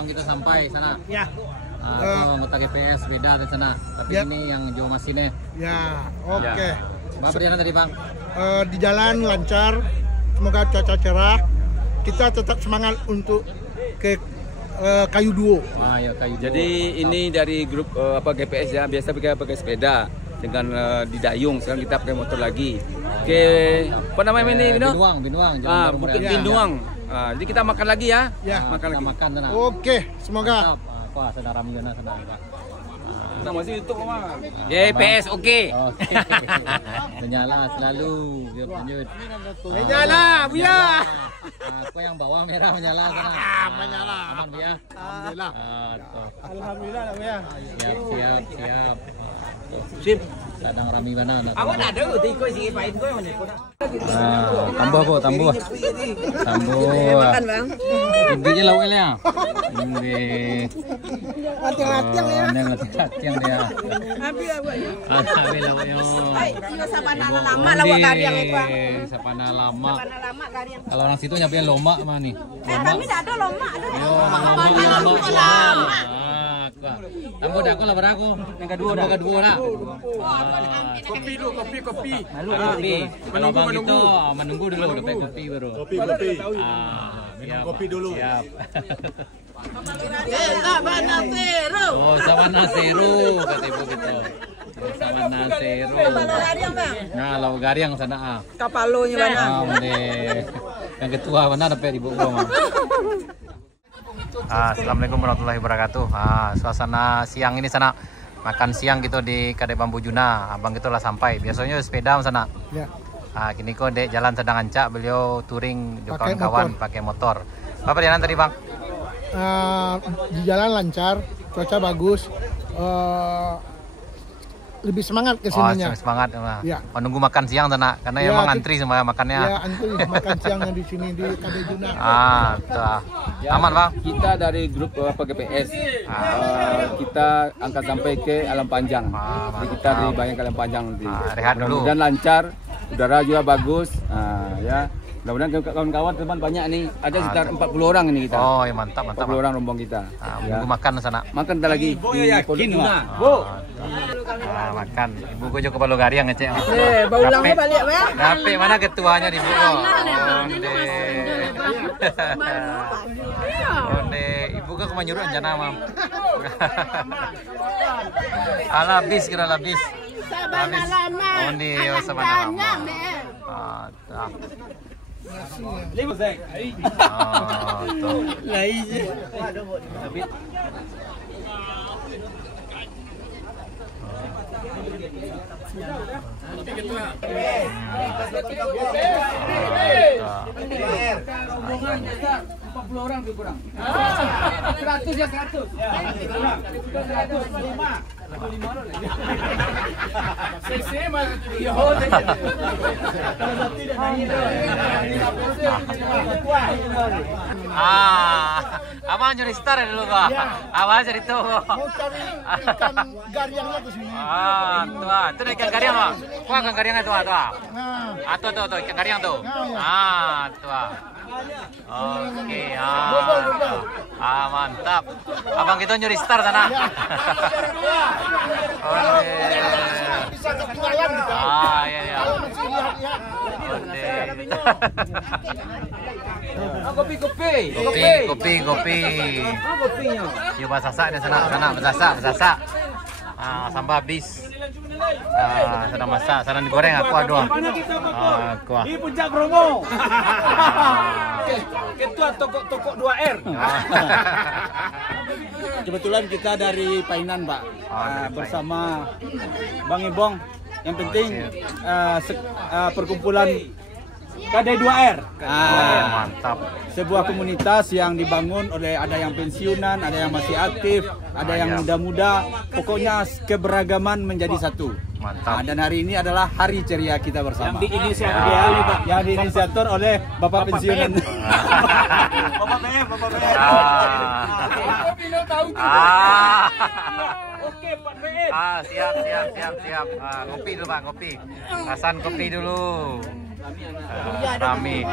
abang kita sampai sana. Ya. Anggota GPS beda di sana. Tapi Ya. ini yang jauh masih nih. Ya, oke. Bang perjalanan tadi bang? Di jalan lancar, semoga cuaca cerah. Kita tetap semangat untuk ke Kayu Duo. Ya kayu. Jadi ini dari grup GPS ya, biasa pakai sepeda dengan didayung. Sekarang kita pakai motor lagi. Oke, apa namanya ini? Binuang. Bukit Binuang. Jadi kita makan lagi ya. Ya. Makan lagi. Makan sana. Oke, semoga. Wah, sedang ramai sana sedang. Kita masih YouTube mama. GPS oke. Oke. Menyala selalu. Biar lanjut. Menyala, Buya. Apa yang bawah merah menyala sana. Menyala. Aman Buya. Alhamdulillah. Tuh. Alhamdulillah, Buya. Siap. Sip. Sedang rami mana? Awak dah ada ti kau sini pain kau mana? Tambah po, tambah. Makan bang. Intinya lauk ya. Ini. Hati-hati ya. Hati dia. Habis apa ya? Habis lauknya. Ini sapana lama lawak gariang itu. Sapana lama. Sapana lama gariang. Kalau orang situ nyapian lomak mana nih? Kami dah ada lomak ada. Lama. Tambah dah aku lah berako. Yang kedua lah. Kopi dulu, kopi. Menunggu dulu dapat kopi baru. Kopi. Minum kopi dulu. Siap. Sabana Zero. Oh, Sabana Zero kata ibu gitu. Sabana Zero. Kapalo gariang bang. Nah, lauk gariang sana Kapalonya mana? Yang ketua mana dapat ibu gua mah. Assalamualaikum warahmatullahi wabarakatuh. Suasana siang ini sana makan siang gitu di Kadek Bambu Juna. Abang gitu lah sampai. Biasanya sepeda sana. Ya. Kini kok dek jalan sedang ancak, beliau touring di Pakai kawan-kawan pakai motor. Apa perjalanan tadi bang? Di jalan lancar, cuaca bagus. Lebih semangat kesininya. Semangat. Ya. Menunggu makan siang sana karena Ya, emang antri semua makannya. Ya, antri makan siangnya di sini di Kadek Juna. Aman bang. Kita dari grup GPS. Kita angkat sampai ke Alam Panjang. Jadi kita di Bayang Alam Panjang nanti. Rehat dulu. Dan lancar, udara juga bagus. Ya. Mudah-mudahan kawan-kawan teman banyak nih. Ada sekitar 40 orang ini kita. Oh, ya mantap. 40 orang rombong kita. Menunggu makan sana. Makan kita lagi di Pondok Juna. Makan. Ibu gue juga Kapalo gariang ngecek. Bau langnya balik bang. Dape mana ketuanya di ibu kok? Onde, ibu kok menyuruh anjana mam. Alabis kira labis. Sabana lama. Onde yo sabana lama. Lima sek. Rombongan 40 orang lebih kurang. 100 ya 100. 105. Abang nyuri star dulu kok. Abang jadi tuh. Mau cari ikan gariangnya ke sini. Tuh ikan gariang bang. Wah ikan gariangnya tuh. Nah, Tuh ikan gariang tuh. Tuh. Oke, mantap. Abang kita nyuri star sana. bisa ketinggalan kita. Iya. Kalau masih lihat-lihat. Kopi. Kopinya. Yuk masak di sana masak. Sampai habis. Sedang masak, sedang digoreng aku aduh. Di Puncak Bromo. Ketua toko 2R. Kebetulan kita dari Painan, Pak. Bersama Bang Ibong. Yang penting perkumpulan KD2R. Mantap. Sebuah komunitas yang dibangun oleh ada yang pensiunan, ada yang masih aktif, ada yang muda-muda. Pokoknya keberagaman menjadi satu. Mantap. Dan hari ini adalah hari ceria kita bersama. Yang diinisiator oleh Bapak pensiunan. Bapak PM. Oke, Pak PM. Siap. Kopi dulu Pak, kopi. Hasan kopi dulu. Rami.